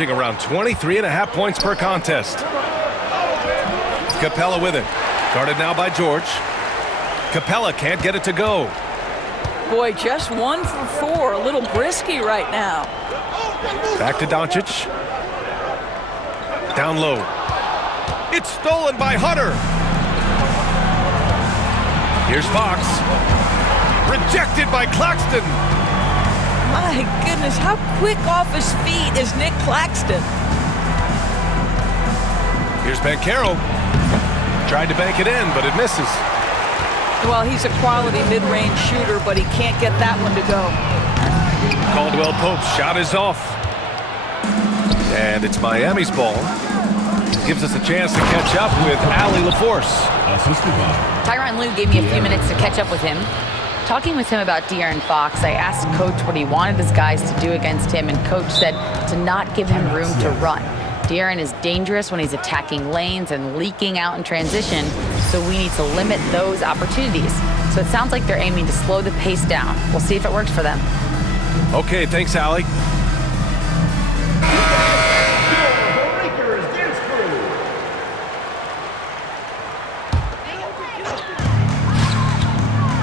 averaging around 23.5 points per contest. Capella with it. Guarded now by George. Capella can't get it to go. Boy, just 1 for 4. A little brisky right now. Back to Doncic. Down low. It's stolen by Hunter. Here's Fox. Rejected by Claxton. My goodness, how quick off his feet is Nick Claxton? Here's Banchero. Tried to bank it in, but it misses. Well, he's a quality mid-range shooter, but he can't get that one to go. Caldwell Pope's shot is off. And it's Miami's ball. Gives us a chance to catch up with Allie LaForce. Tyronn Lue gave me a few minutes to catch up with him. Talking with him about De'Aaron Fox, I asked Coach what he wanted his guys to do against him, and Coach said to not give him room to run. De'Aaron is dangerous when he's attacking lanes and leaking out in transition, so we need to limit those opportunities. So it sounds like they're aiming to slow the pace down. We'll see if it works for them. Okay, thanks, Allie.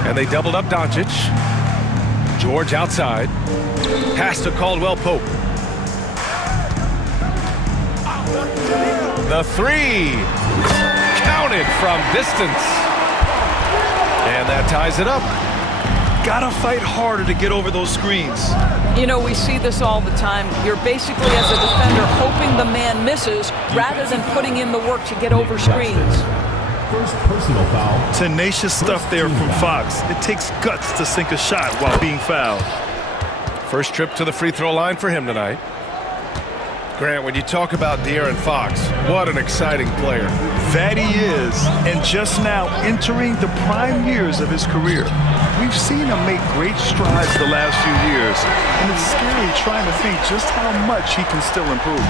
And they doubled up Doncic. George outside. Pass to Caldwell Pope. The three. Counted from distance. And that ties it up. Gotta fight harder to get over those screens. You know, we see this all the time. You're basically, as a defender, hoping the man misses rather than putting in the work to get over screens. First personal foul. Tenacious stuff there from Fox. It takes guts to sink a shot while being fouled. First trip to the free throw line for him tonight. Grant, when you talk about De'Aaron Fox, what an exciting player. That he is, and just now entering the prime years of his career. We've seen him make great strides the last few years, and it's scary trying to think just how much he can still improve.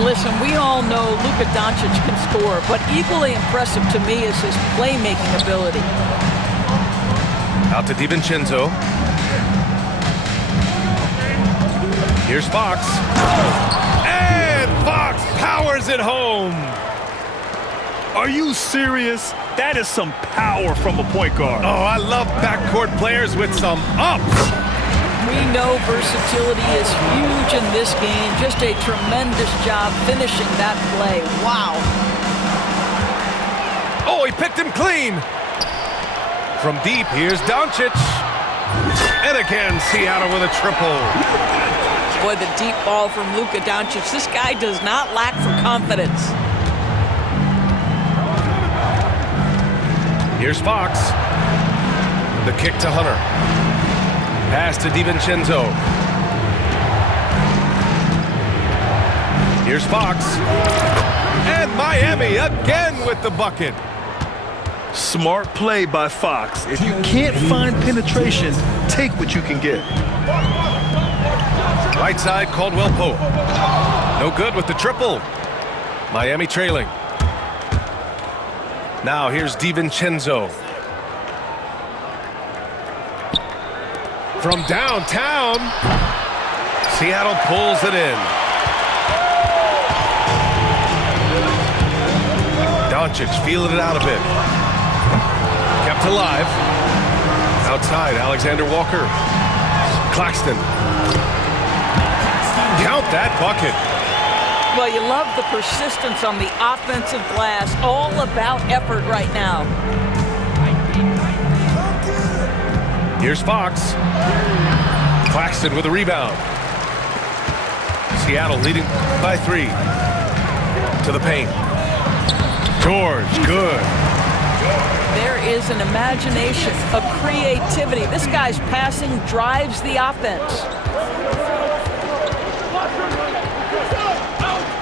Listen, we all know Luka Doncic can score, but equally impressive to me is his playmaking ability. Out to DiVincenzo. Here's Fox. And Fox powers it home. Are you serious? That is some power from a point guard. Oh, I love backcourt players with some ups. We know versatility is huge in this game. Just a tremendous job finishing that play. Wow. Oh, he picked him clean. From deep, here's Doncic. And again, Seattle with a triple. Boy, the deep ball from Luka Doncic. This guy does not lack for confidence. Here's Fox. The kick to Hunter. Pass to DiVincenzo. Here's Fox. And Miami again with the bucket. Smart play by Fox. If you can't find penetration, take what you can get. Right side, Caldwell Pope. No good with the triple. Miami trailing. Now here's DiVincenzo. From downtown, Seattle pulls it in. Doncic feeling it out a bit. Kept alive. Outside, Alexander Walker. Claxton. Count that bucket. Well, you love the persistence on the offensive glass. All about effort right now. Here's Fox. Claxton with a rebound. Seattle leading by 3. To the paint. George, good. There is an imagination, a creativity. This guy's passing drives the offense.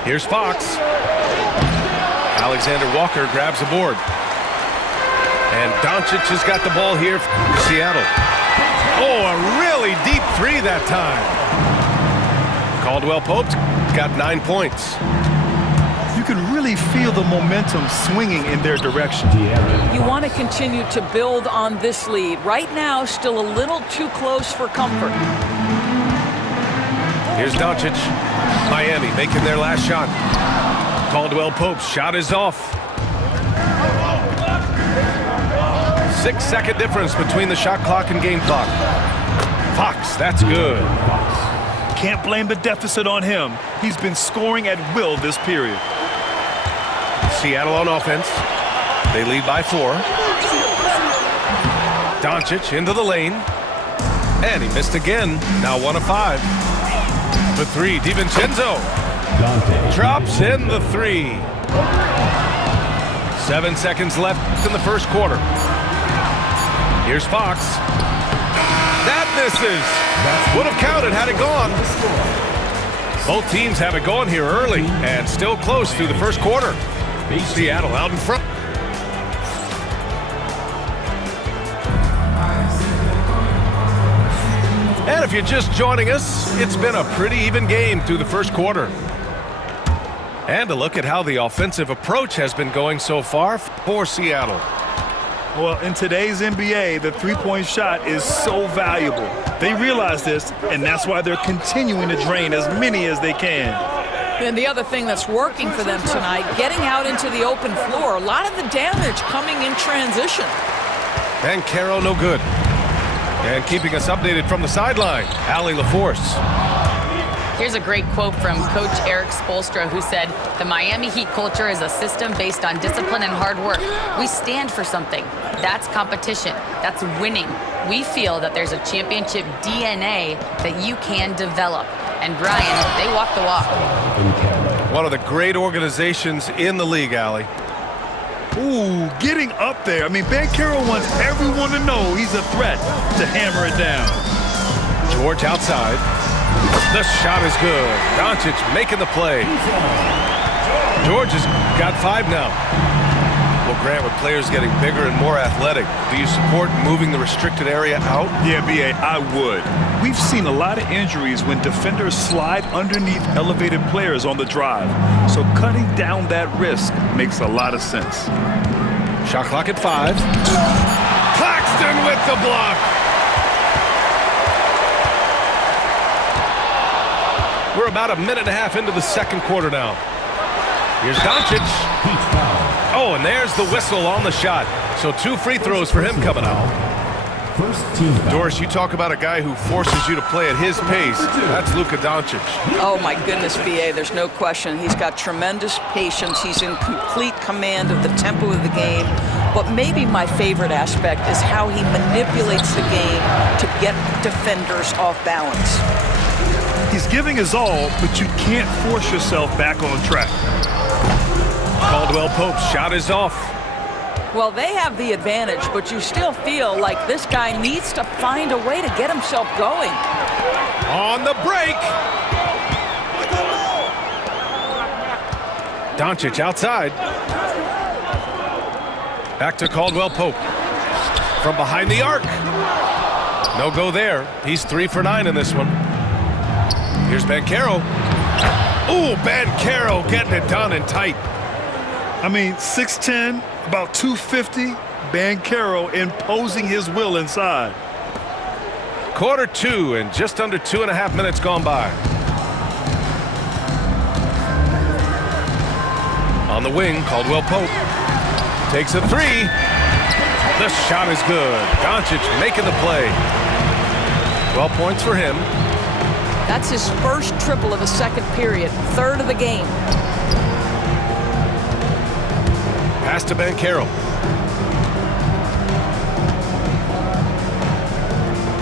Here's Fox. Alexander Walker grabs the board. And Doncic has got the ball here for Seattle. Oh, a really deep three that time. Caldwell Pope's got 9 points. You can really feel the momentum swinging in their direction. You want to continue to build on this lead. Right now, still a little too close for comfort. Here's Doncic. Miami making their last shot. Caldwell Pope's shot is off. 6-second difference between the shot clock and game clock. Fox, that's good. Can't blame the deficit on him. He's been scoring at will this period. Seattle on offense. They lead by 4. Doncic into the lane. And he missed again. Now 1 of 5. For 3, DiVincenzo. Drops in the 3. 7 seconds left in the first quarter. Here's Fox. That misses. Would have counted had it gone. Both teams have it going here early and still close through the first quarter. Seattle out in front. And if you're just joining us, it's been a pretty even game through the first quarter. And a look at how the offensive approach has been going so far for Seattle. Well, in today's NBA, the three-point shot is so valuable. They realize this, and that's why they're continuing to drain as many as they can. And the other thing that's working for them tonight, getting out into the open floor. A lot of the damage coming in transition. Banchero no good. And keeping us updated from the sideline, Allie LaForce. Here's a great quote from Coach Eric Spoelstra, who said, "The Miami Heat culture is a system based on discipline and hard work. We stand for something. That's competition. That's winning. We feel that there's a championship DNA that you can develop." And Brian, they walk the walk. One of the great organizations in the league, Allie. Ooh, getting up there. I mean, Banchero wants everyone to know he's a threat to hammer it down. George outside. The shot is good. Doncic making the play. George has got 5 now. Well, Grant, with players getting bigger and more athletic, do you support moving the restricted area out? Yeah, B.A., I would. We've seen a lot of injuries when defenders slide underneath elevated players on the drive. So cutting down that risk makes a lot of sense. Shot clock at 5. Claxton with the block. We're about a minute and a half into the second quarter now. Here's Doncic. Oh, and there's the whistle on the shot. So 2 free throws for him coming out. First team foul. Doris, you talk about a guy who forces you to play at his pace. That's Luka Doncic. Oh, my goodness, B.A., there's no question. He's got tremendous patience. He's in complete command of the tempo of the game. But maybe my favorite aspect is how he manipulates the game to get defenders off balance. He's giving his all, but you can't force yourself back on track. Caldwell Pope's shot is off. Well, they have the advantage, but you still feel like this guy needs to find a way to get himself going. On the break. Doncic outside. Back to Caldwell Pope. From behind the arc. No go there. He's 3 for 9 in this one. Here's Banchero. Ooh, Banchero getting it done and tight. I mean, 6'10", about 250, Banchero imposing his will inside. Quarter 2 and just under 2.5 minutes gone by. On the wing, Caldwell Pope takes a 3. The shot is good. Doncic making the play. 12 points for him. That's his first triple of the second period, 3rd of the game. Pass to Banchero.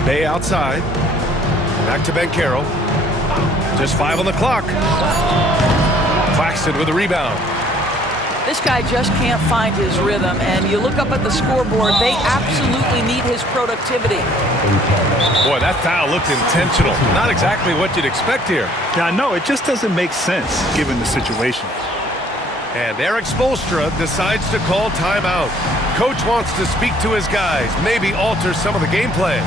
Bay outside. Back to Banchero. Just 5 on the clock. Claxton with a rebound. This guy just can't find his rhythm, and you look up at the scoreboard, they absolutely need his productivity. Boy, that foul looked intentional. Not exactly what you'd expect here. Yeah, I know, it just doesn't make sense given the situation. And Eric Spoelstra decides to call timeout. Coach wants to speak to his guys, maybe alter some of the game plan.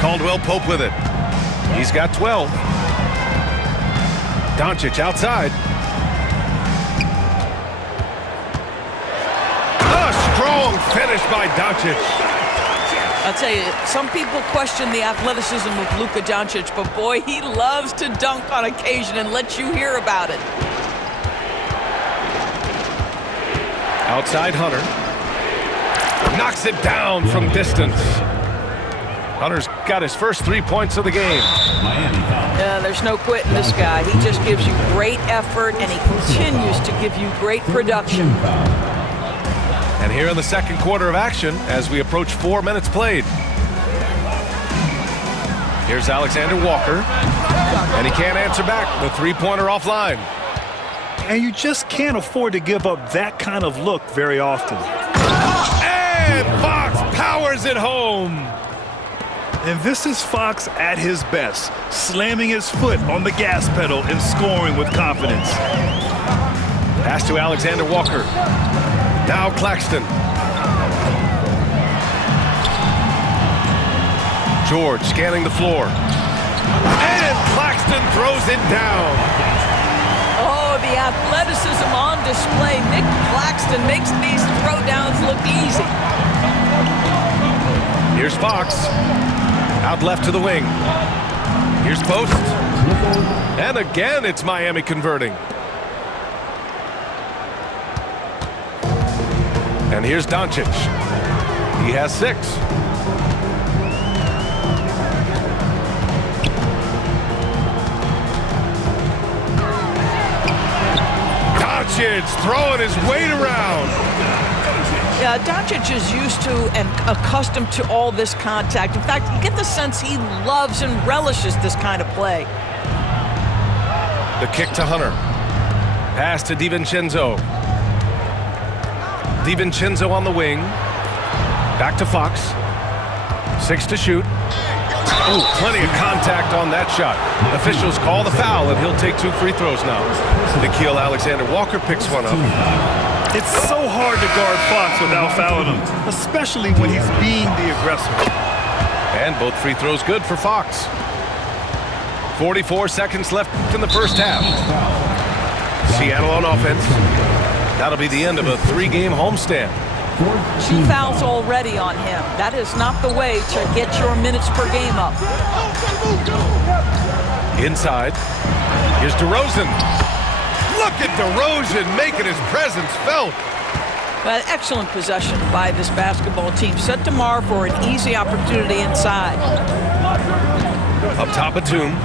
Caldwell Pope with it. He's got 12. Doncic outside. finish by Doncic. I'll tell you, some people question the athleticism of Luka Doncic, but boy, he loves to dunk on occasion and let you hear about it. Outside Hunter. Knocks it down from distance. Hunter's got his first 3 points of the game. There's no quitting this guy. He just gives you great effort, and he continues to give you great production. And here in the second quarter of action, as we approach 4 minutes played. Here's Alexander Walker, and he can't answer back. The three-pointer offline. And you just can't afford to give up that kind of look very often. And Fox powers it home. And this is Fox at his best, slamming his foot on the gas pedal and scoring with confidence. Pass to Alexander Walker. Now Claxton. George scanning the floor. And Claxton throws it down. Oh, the athleticism on display. Nick Claxton makes these throwdowns look easy. Here's Fox. Out left to the wing. Here's Post. And again, it's Miami converting. And here's Doncic. He has 6. Doncic throwing his weight around. Yeah, Doncic is used to and accustomed to all this contact. In fact, you get the sense he loves and relishes this kind of play. The kick to Hunter. Pass to DiVincenzo. DiVincenzo on the wing. Back to Fox. 6 to shoot. Oh, plenty of contact on that shot. Officials call the foul, and he'll take 2 free throws now. Nickeil Alexander-Walker picks one up. It's so hard to guard Fox without fouling him, especially when he's being the aggressor. And both free throws good for Fox. 44 seconds left in the first half. Seattle on offense. That'll be the end of a 3-game homestand. 2 fouls already on him. That is not the way to get your minutes per game up. Inside. Here's DeRozan. Look at DeRozan making his presence felt. Well, excellent possession by this basketball team. Set DeMar for an easy opportunity inside. Up top, Batum.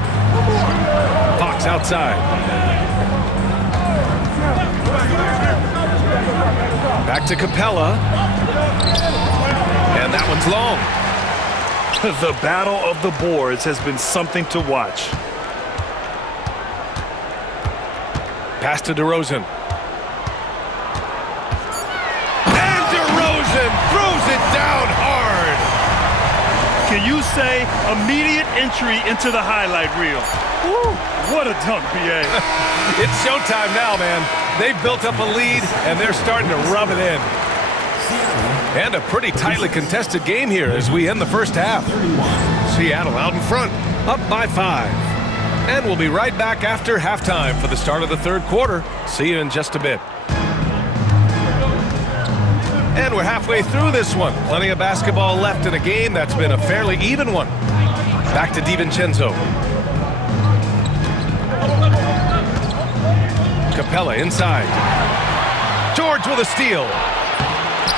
Fox outside. Back to Capella. And that one's long. The battle of the boards has been something to watch. Pass to DeRozan. And DeRozan throws it down hard. Can you say immediate entry into the highlight reel? Woo, what a dunk, B.A. It's showtime now, man. They've built up a lead, and they're starting to rub it in. And a pretty tightly contested game here as we end the first half. Seattle out in front, up by 5. And we'll be right back after halftime for the start of the third quarter. See you in just a bit. And we're halfway through this one. Plenty of basketball left in a game that's been a fairly even one. Back to DiVincenzo. Capella inside. George with a steal.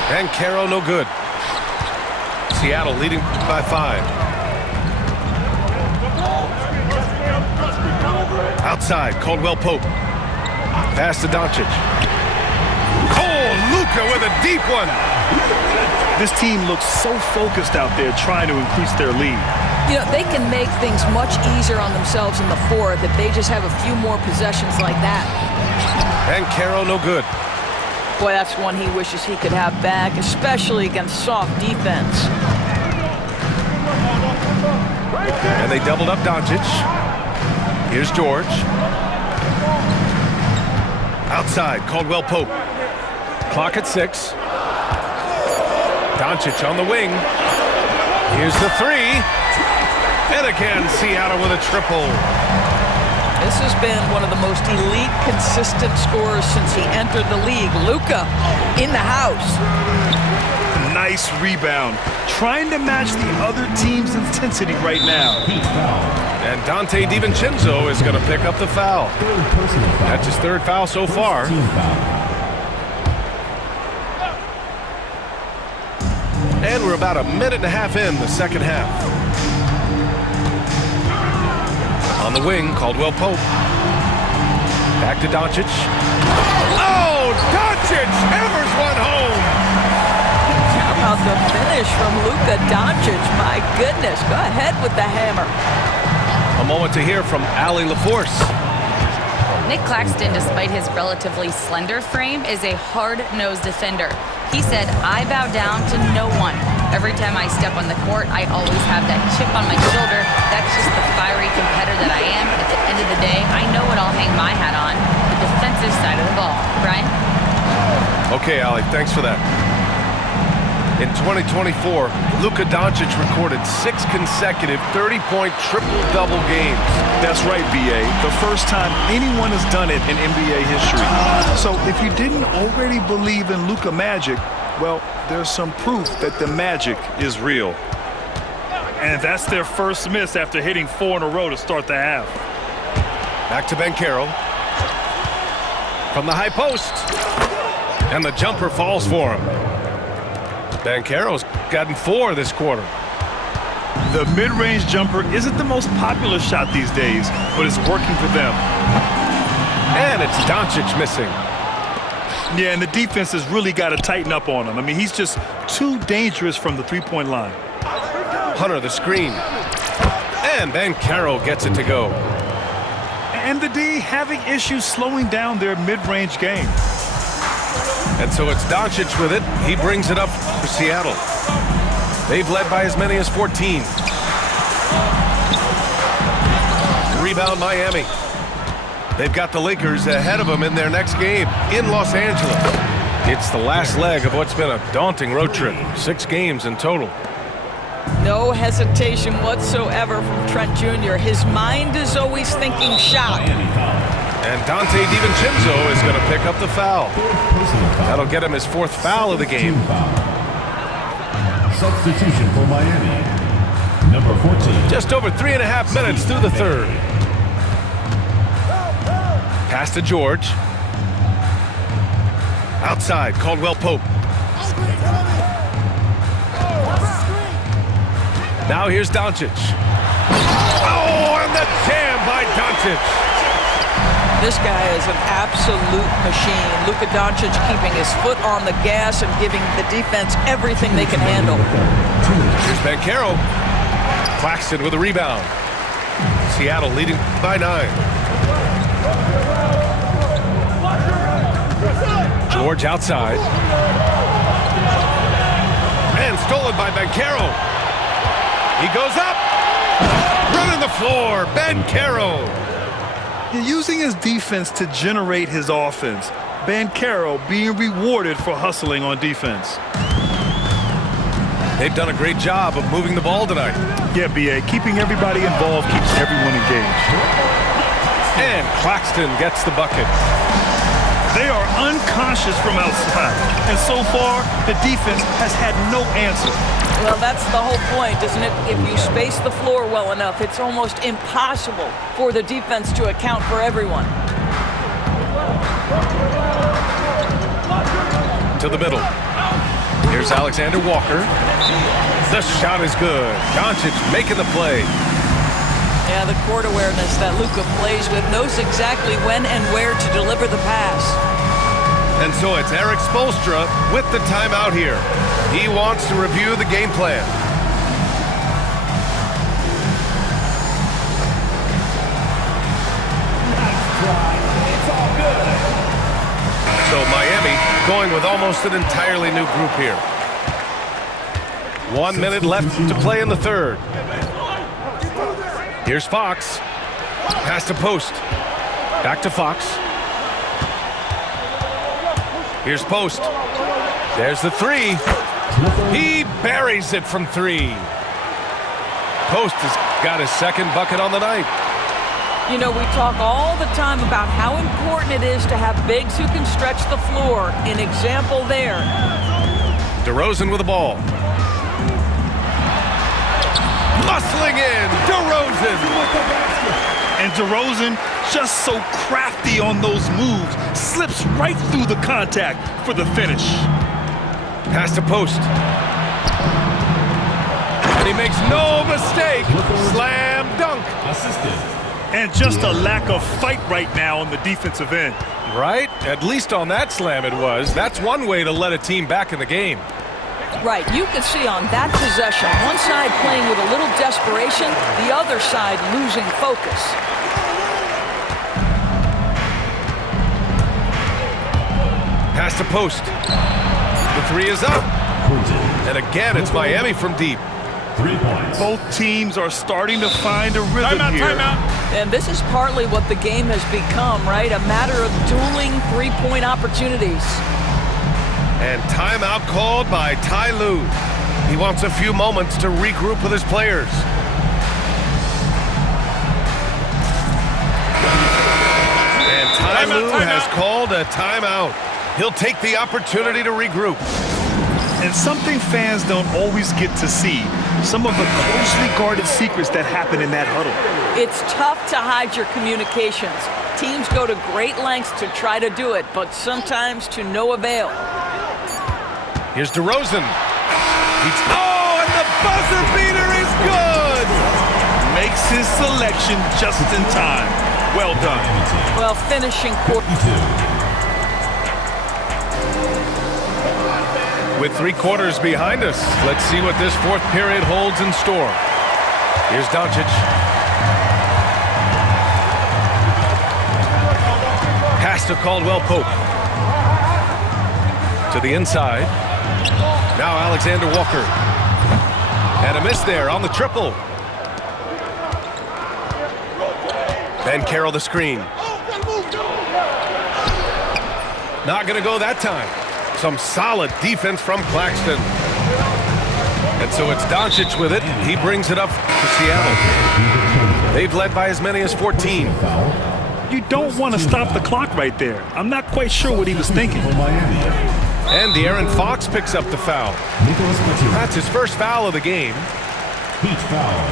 And Caro no good. Seattle leading by 5. Outside, Caldwell Pope. Pass to Doncic. Oh, Luka with a deep one. This team looks so focused out there trying to increase their lead. You know, they can make things much easier on themselves in the fourth if they just have a few more possessions like that. And Caro no good. Boy, that's one he wishes he could have back, especially against soft defense. And they doubled up Doncic. Here's George. Outside, Caldwell Pope. Clock at 6. Doncic on the wing. Here's the 3. And again, Seattle with a triple. This has been one of the most elite, consistent scorers since he entered the league. Luka in the house. Nice rebound. Trying to match the other team's intensity right now. And Dante DiVincenzo is going to pick up the foul. That's his third foul so far. And we're about a minute and a half in the second half. On the wing, Caldwell Pope. Back to Doncic. Oh, Doncic hammers one home. How about the finish from Luka Doncic? My goodness, go ahead with the hammer. A moment to hear from Allie LaForce. Nick Claxton, despite his relatively slender frame, is a hard-nosed defender. He said, "I bow down to no one. Every time I step on the court, I always have that chip on my shoulder. That's just the fiery competitor that I am. At the end of the day, I know what I'll hang my hat on, the defensive side of the ball." Brian? Okay, Allie, thanks for that. In 2024, Luka Doncic recorded 6 consecutive 30-point triple-double games. That's right, B.A. The first time anyone has done it in NBA history. So if you didn't already believe in Luka Magic, well, there's some proof that the magic is real. And that's their first miss after hitting 4 in a row to start the half. Back to Banchero. From the high post. And the jumper falls for him. Banchero's gotten 4 this quarter. The mid-range jumper isn't the most popular shot these days, but it's working for them. And it's Doncic missing. Yeah, and the defense has really got to tighten up on him. I mean, he's just too dangerous from the three-point line. Hunter the screen. And Banchero gets it to go. And the D having issues slowing down their mid-range game. And so it's Doncic with it. He brings it up for Seattle. They've led by as many as 14. Rebound Miami. They've got the Lakers ahead of them in their next game in Los Angeles. It's the last leg of what's been a daunting road trip. 6 games in total. No hesitation whatsoever from Trent Jr. His mind is always thinking shot. And Dante DiVincenzo is going to pick up the foul. That'll get him his 4th foul of the game. Substitution for Miami. Number 14. Just over 3.5 minutes through the third. Pass to George. Outside, Caldwell Pope. Now here's Doncic. Oh, and the jam by Doncic. This guy is an absolute machine. Luka Doncic keeping his foot on the gas and giving the defense everything they can handle. Here's Banchero. Claxton with a rebound. Seattle leading by 9. George outside. And stolen by Banchero. He goes up. Running the floor. Banchero. Using his defense to generate his offense. Banchero being rewarded for hustling on defense. They've done a great job of moving the ball tonight. Yeah, B.A. Keeping everybody involved keeps everyone engaged. And Claxton gets the bucket. They are unconscious from outside. And so far, the defense has had no answer. Well, that's the whole point, isn't it? If you space the floor well enough, it's almost impossible for the defense to account for everyone. To the middle. Here's Alexander Walker. The shot is good. Doncic making the play. Yeah, the court awareness that Luka plays with, knows exactly when and where to deliver the pass. And so it's Eric Spoelstra with the timeout here. He wants to review the game plan. So Miami going with almost an entirely new group here. 1 minute left to play in the third. Here's Fox. Pass to Post. Back to Fox. Here's Post. There's the 3. He buries it from 3. Post has got his second bucket on the night. You know, we talk all the time about how important it is to have bigs who can stretch the floor. An example there. DeRozan with the ball. Muscling in, DeRozan. And DeRozan, just so crafty on those moves, slips right through the contact for the finish. Pass to post. And he makes no mistake. Slam dunk. Assisted. And just a lack of fight right now on the defensive end. Right? At least on that slam it was. That's one way to let a team back in the game. Right, you could see on that possession, one side playing with a little desperation, the other side losing focus. Pass to post. The three is up. And again, it's Miami from deep. 3 points. Both teams are starting to find a rhythm here. And this is partly what the game has become, right? A matter of dueling three-point opportunities. And timeout called by Ty Lue. He wants a few moments to regroup with his players. And Ty Lue has called a timeout. He'll take the opportunity to regroup. And something fans don't always get to see, some of the closely guarded secrets that happen in that huddle. It's tough to hide your communications. Teams go to great lengths to try to do it, but sometimes to no avail. Here's DeRozan. Oh, and the buzzer beater is good! Makes his selection just in time. Well done. Well, finishing quarter. With 3 quarters behind us, let's see what this fourth period holds in store. Here's Doncic. Pass to Caldwell Pope. To the inside. Now Alexander Walker. And a miss there on the triple. Ben Carroll the screen. Not going to go that time. Some solid defense from Claxton. And so it's Doncic with it. He brings it up to Seattle. They've led by as many as 14. You don't want to stop the clock right there. I'm not quite sure what he was thinking. And De'Aaron Fox picks up the foul. That's his first foul of the game. Heat foul.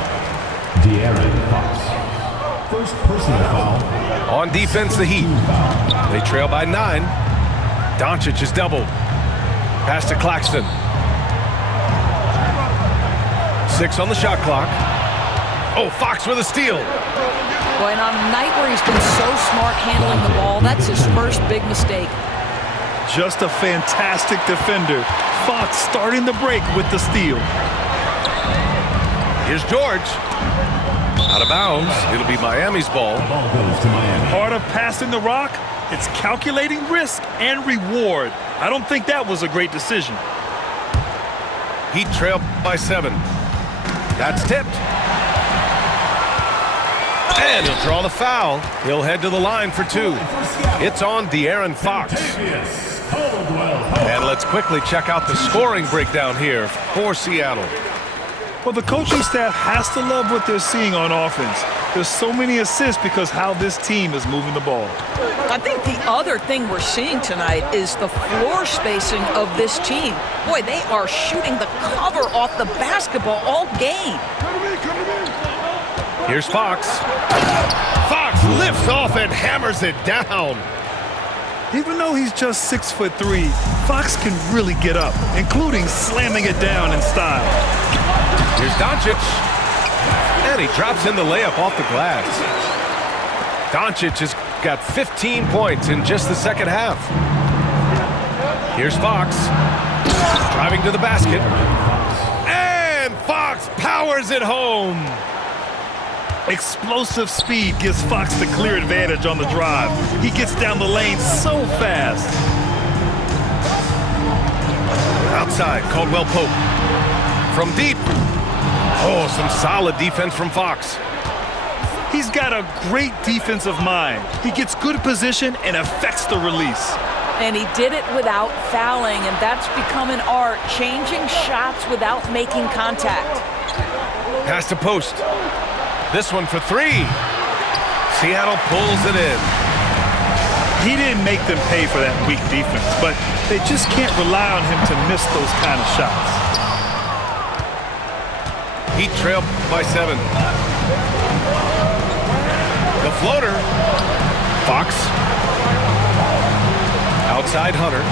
De'Aaron Fox. First personal foul. On defense, the Heat. They trail by 9. Doncic is doubled. Pass to Claxton. 6 on the shot clock. Oh, Fox with a steal. Boy, and on a night where he's been so smart handling the ball, that's his first big mistake. Just a fantastic defender. Fox starting the break with the steal. Here's George. Out of bounds. It'll be Miami's ball. Ball goes to Miami. Part of passing the rock, it's calculating risk and reward. I don't think that was a great decision. Heat trail by 7. That's tipped. And he'll draw the foul. He'll head to the line for 2. It's on De'Aaron Fox. And let's quickly check out the scoring breakdown here for Seattle. Well, the coaching staff has to love what they're seeing on offense. There's so many assists because how this team is moving the ball. I think the other thing we're seeing tonight is the floor spacing of this team. Boy, they are shooting the cover off the basketball all game. Here's Fox. Fox lifts off and hammers it down. Even though he's just 6'3", Fox can really get up, including slamming it down in style. Here's Doncic. And he drops in the layup off the glass. Doncic has got 15 points in just the second half. Here's Fox. Driving to the basket. And Fox powers it home. Explosive speed gives Fox the clear advantage on the drive. He gets down the lane so fast. Outside, Caldwell Pope. From deep. Oh, some solid defense from Fox. He's got a great defensive mind. He gets good position and affects the release. And he did it without fouling, and that's become an art, changing shots without making contact. Pass to post. This one for 3. Seattle pulls it in. He didn't make them pay for that weak defense, but they just can't rely on him to miss those kind of shots. Heat trail by 7. The floater. Fox. Outside Hunter.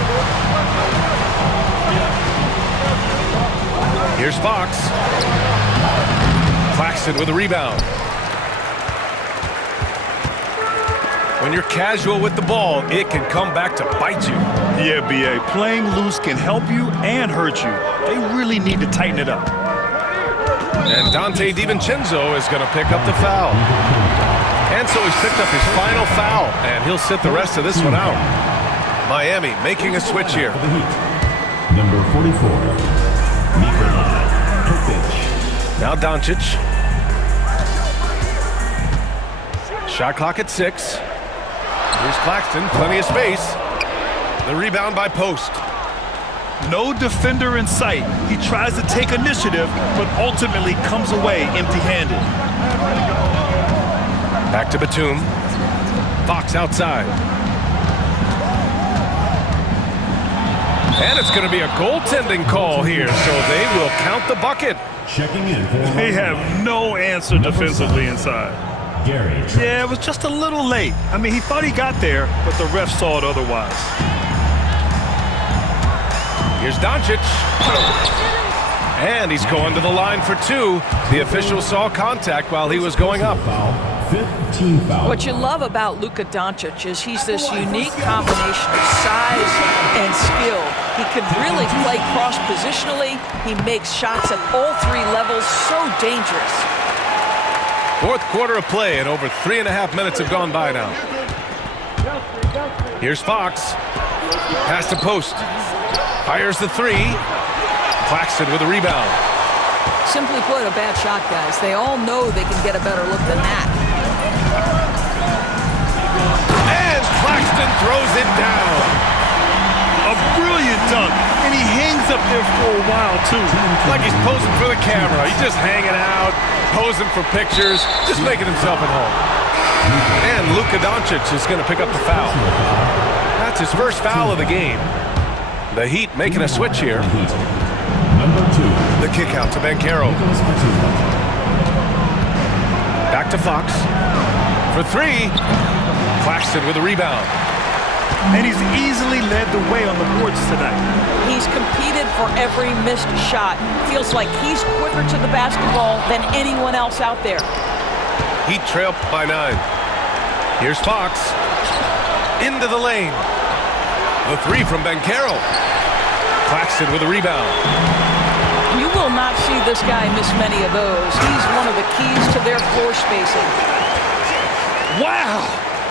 Here's Fox. Claxton with a rebound. When you're casual with the ball, it can come back to bite you. Yeah, B.A. Playing loose can help you and hurt you. They really need to tighten it up. And Dante DiVincenzo is going to pick up the foul. And so he's picked up his final foul, and he'll sit the rest of this one out. Miami making a switch here. For the Heat, number 44, Nikola Jokic. Now Doncic. Shot clock at 6. Here's Claxton, plenty of space. The rebound by Post. No defender in sight. He tries to take initiative, but ultimately comes away empty-handed. Back to Batum. Fox outside. And it's going to be a goaltending call here, so they will count the bucket. Checking in for They have no answer defensively inside. Gary Trent. Yeah, it was just a little late. I mean, he thought he got there, but the ref saw it otherwise. Here's Doncic. And he's going to the line for 2. The official saw contact while he was going up. Foul, 15 foul. What you love about Luka Doncic is he's this unique combination of size and skill. He can really play cross-positionally. He makes shots at all 3 levels. So dangerous. Fourth quarter of play, and over 3.5 minutes have gone by now. Here's Fox. Pass to Post. Fires the 3. Claxton with a rebound. Simply put, a bad shot, guys. They all know they can get a better look than that. And Claxton throws it down. A brilliant dunk, and he hangs up there for a while, too. Like he's posing for the camera. He's just hanging out, posing for pictures, just making himself at home. And Luka Doncic is going to pick up the foul. That's his first foul of the game. The Heat making a switch here. Heat, number 2. The kick out to Banchero. Nicholas Batum. Back to Fox. For 3. Claxton with a rebound. And he's easily led the way on the boards tonight. He's competed for every missed shot. Feels like he's quicker to the basketball than anyone else out there. Heat trail by 9. Here's Fox. Into the lane. The 3 from Banchero. Claxton with a rebound. You will not see this guy miss many of those. He's one of the keys to their floor spacing. Wow!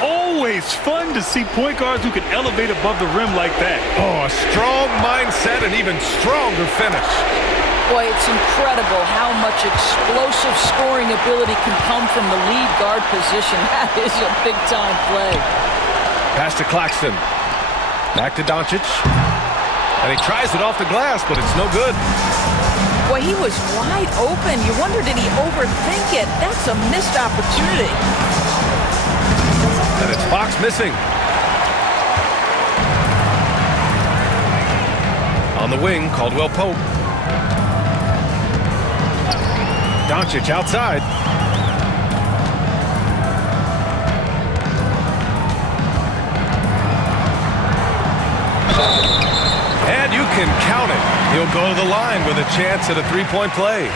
Always fun to see point guards who can elevate above the rim like that. Oh, a strong mindset and even stronger finish. Boy, it's incredible how much explosive scoring ability can come from the lead guard position. That is a big-time play. Pass to Claxton. Back to Doncic. And he tries it off the glass, but it's no good. Boy, he was wide open. You wonder, did he overthink it? That's a missed opportunity. And it's Fox missing. On the wing, Caldwell Pope. Doncic outside. And you can count it. He'll go to the line with a chance at a 3-point play.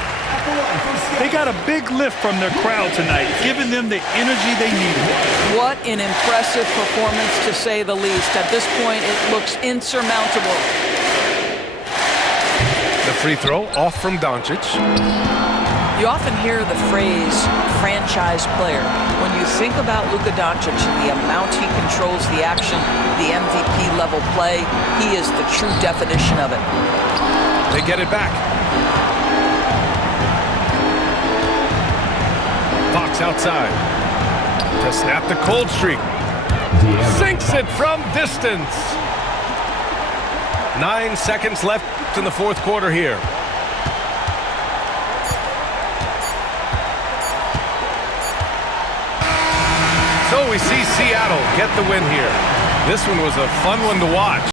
They got a big lift from their crowd tonight, giving them the energy they needed. What an impressive performance, to say the least. At this point, it looks insurmountable. The free throw off from Doncic. You often hear the phrase franchise player. When you think about Luka Doncic and the amount he controls the action, the MVP level play, he is the true definition of it. They get it back. Fox outside to snap the cold streak. Sinks it from distance. 9 seconds left in the fourth quarter here. So we see Seattle get the win here. This one was a fun one to watch.